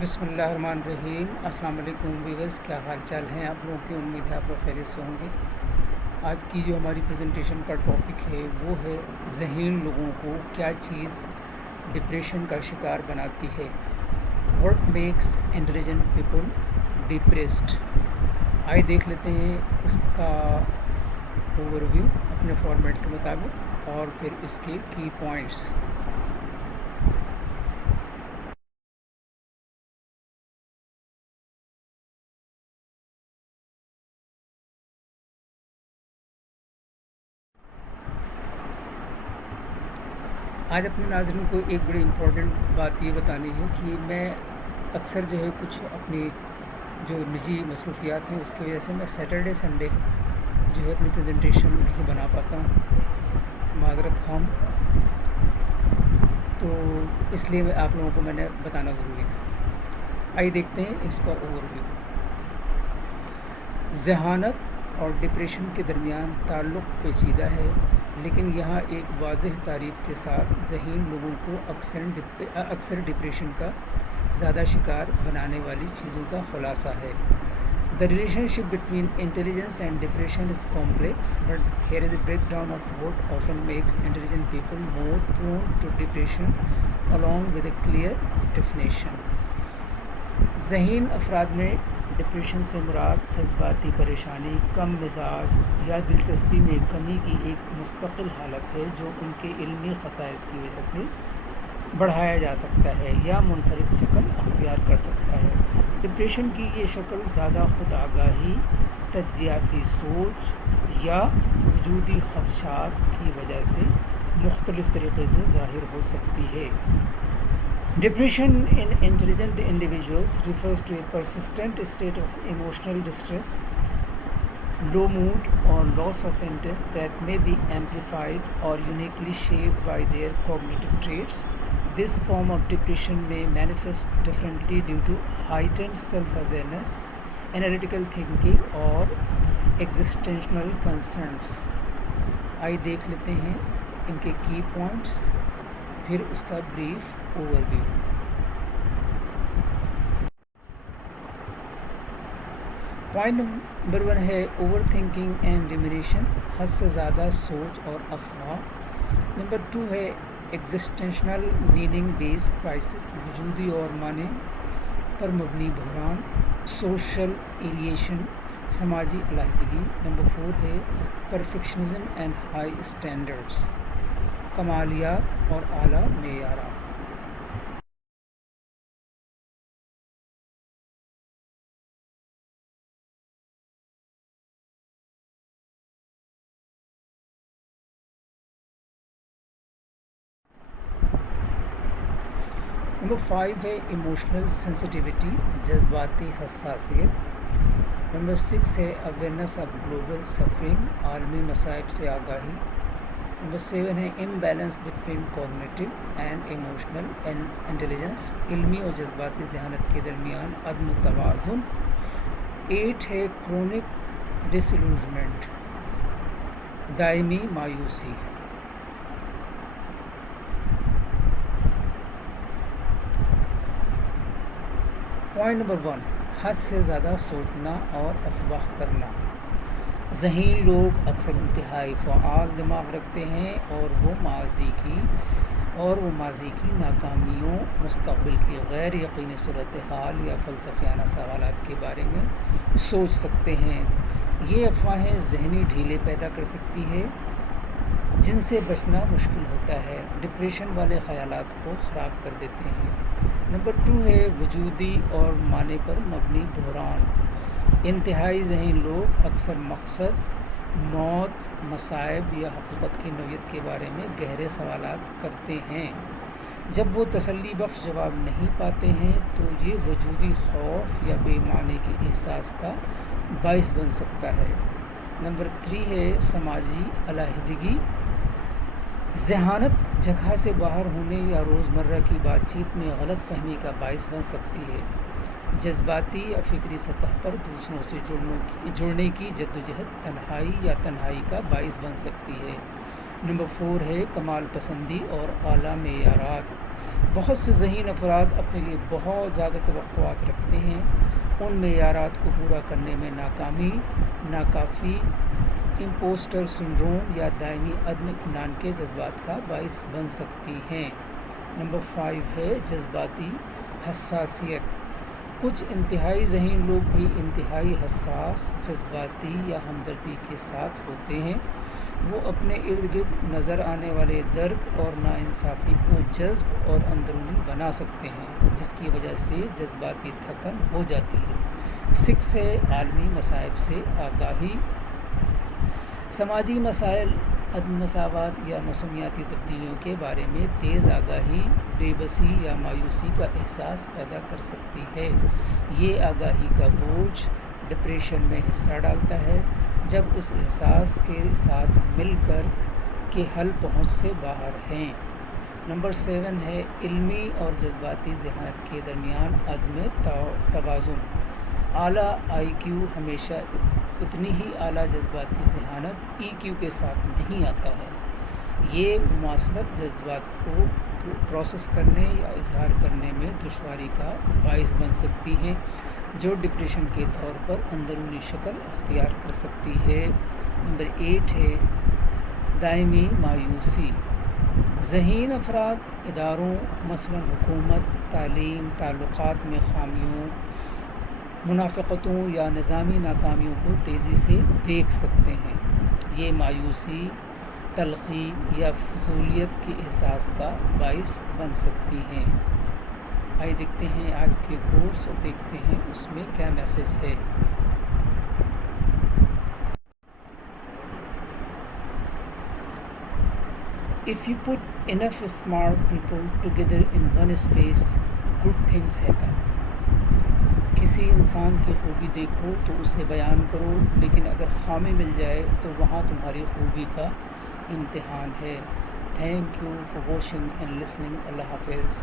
बिस्मिल्लाहिर्रहमानिर्रहीम। अस्सलाम वालेकुम व्यूअर्स, क्या हाल चाल हैं आप लोगों की। उम्मीद है आप लोग खैरियत से होंगे। आज की जो हमारी प्रेजेंटेशन का टॉपिक है वो है ज़हीन लोगों को क्या चीज़ डिप्रेशन का शिकार बनाती है। What makes intelligent people depressed. आइए देख लेते हैं इसका ओवरव्यू अपने फॉर्मेट के मुताबिक और फिर इसके की पॉइंट्स। आज अपने नाज़रीन को एक बड़ी इम्पोर्टेंट बात ये बतानी है कि मैं अक्सर जो है कुछ अपनी जो निजी मसरूफियात हैं उसकी वजह से मैं सैटरडे संडे जो है अपनी प्रेजेंटेशन नहीं बना पाता हूँ, माज़रत ख़ाम। तो इसलिए मैं आप लोगों को मैंने बताना ज़रूरी था। आइए देखते हैं इसका ओवरव्यू। ज़हानत और डिप्रेशन के दरमियान ताल्लुक़ पेचीदा है, लेकिन यहाँ एक वाज़ेह तारीफ़ के साथ ज़हीन लोगों को अक्सर डिप्रेशन का ज़्यादा शिकार बनाने वाली चीज़ों का खुलासा है। The relationship between intelligence and depression is complex, but here is a breakdown of what often makes intelligent people more prone to depression, along with a clear definition. ज़हीन अफराद में डिप्रेशन से मुराद जज्बाती परेशानी, कम मिजाज या दिलचस्पी में कमी की एक मुस्तकिल हालत है जो उनके इल्मी खसाइस की वजह से बढ़ाया जा सकता है या मुनफरिद शक्ल अख्तियार कर सकता है। डिप्रेशन की ये शक्ल ज़्यादा खुद आगाही, तज्जियाती सोच या वजूदी खदशात की वजह से मुख्तलिफ़ तरीक़े से ज़ाहिर हो सकती है। Depression in intelligent individuals refers to a persistent state of emotional distress, low mood, or loss of interest that may be amplified or uniquely shaped by their cognitive traits. This form of depression may manifest differently due to heightened self-awareness, analytical thinking, or existential concerns. आइए देख लेते हैं इनके की points, फिर उसका brief overview. Point number 1 है over thinking and रिमिनेशन, हद से ज़्यादा सोच और अफवाह। नंबर 2 है एग्जिस्टेंशनल मीनिंग बेस्ड क्राइसिस, वजूदी और माने पर मबनी बहरान, सोशल एलिएशन, समाजी अलहदगी। नंबर 4 है परफेक्शनिज्म एंड हाई स्टैंडर्ड्स, कमालियात और आला मेयारात। नंबर 5 है इमोशनल सेंसिटिविटी, जज्बाती हसासियत। नंबर 6 है अवेयरनेस ऑफ ग्लोबल सफरिंग, आलमी मसाइब से आगाही। नंबर 7 है imbalance between cognitive and emotional intelligence, इल्मी और जज्बाती ज़हानत के दरमियान अदम तवाज़ुन। 8 है क्रोनिक डिसइल्यूजनमेंट, दायमी मायूसी। पॉइंट नंबर 1, हद से ज़्यादा सोचना और अफवाह करना। ज़हीन लोग अक्सर इंतहाई फ़आल दिमाग रखते हैं और वो माजी की नाकामियों, मुस्तक़बिल की गैर यकीनी सूरत हाल या फ़लसफ़ियाना सवालात के बारे में सोच सकते हैं। ये अफवाहें ज़हनी ढीले पैदा कर सकती है जिनसे बचना मुश्किल होता है, डिप्रेशन वाले ख़यालात को ख़राब कर देते हैं। नंबर 2 है वजूदी और माने पर मबनी बहरान। इंतहाई ज़हीन लोग अक्सर मकसद, मौत, मसाइब या हकीकत की नौयत के बारे में गहरे सवालात करते हैं। जब वो तसल्ली बख्श जवाब नहीं पाते हैं तो ये वजूदी खौफ या बेईमानी के एहसास का बाइस बन सकता है। नंबर 3 है समाजी अलहदगी। ज़हानत जगह से बाहर होने या रोज़मर्रा की बातचीत में गलत फहमी का बाइस बन सकती है। जज्बाती या फ़िक्री सतह पर दूसरों से जुड़ने की जद्दोजहद तन्हाई का बाइस बन सकती है। नंबर 4 है कमाल पसंदी और आला मेयारात। بہت سے ذہین افراد اپنے لیے بہت زیادہ توقعات رکھتے ہیں، ان معیارات کو پورا کرنے میں ناکامی ناکافی امپوسٹر سنڈروم یا دائمی عدم اطمینان کے جذبات کا باعث بن سکتی ہیں۔ نمبر 5 ہے جذباتی حساسیت۔ کچھ انتہائی ذہین لوگ بھی انتہائی حساس، جذباتی یا ہمدردی کے ساتھ ہوتے ہیں۔ وہ اپنے ارد گرد نظر آنے والے درد اور ناانصافی کو جذب اور اندرونی بنا سکتے ہیں، جس کی وجہ سے جذباتی تھکن ہو جاتی ہے۔ 6 ہے عالمی مصائب سے آگاہی۔ سماجی مسائل، عدم مساوات یا موسمیاتی تبدیلیوں کے بارے میں تیز آگاہی بے بسی یا مایوسی کا احساس پیدا کر سکتی ہے۔ یہ آگاہی کا بوجھ ڈپریشن میں حصہ ڈالتا ہے، جب اس احساس کے ساتھ مل کر کہ حل پہنچ سے باہر ہیں۔ نمبر 7 ہے علمی اور جذباتی ذہانت کے درمیان عدم توازن۔ اعلیٰ آئی کیو ہمیشہ اتنی ہی اعلیٰ جذباتی ذہانت EQ کے ساتھ نہیں آتا ہے۔ یہ مماثلت جذبات کو پروسیس کرنے یا اظہار کرنے میں دشواری کا باعث بن سکتی ہے، جو ڈپریشن کے طور پر اندرونی شکل اختیار کر سکتی ہے۔ نمبر 8 ہے دائمی مایوسی۔ ذہین افراد اداروں مثلاً حکومت، تعلیم، تعلقات میں خامیوں، منافقتوں یا نظامی ناکامیوں کو تیزی سے دیکھ سکتے ہیں۔ یہ مایوسی، تلخی یا فضولیت کے احساس کا باعث بن سکتی ہیں۔ آئیے دیکھتے ہیں آج کے کورس اور دیکھتے ہیں اس میں کیا میسج ہے۔ If you put enough smart people together in one space, good things happen. کسی انسان کی خوبی دیکھو تو اسے بیان کرو، لیکن اگر خامی مل جائے تو وہاں تمہاری خوبی کا امتحان ہے۔ Thank you for watching and listening. اللہ حافظ۔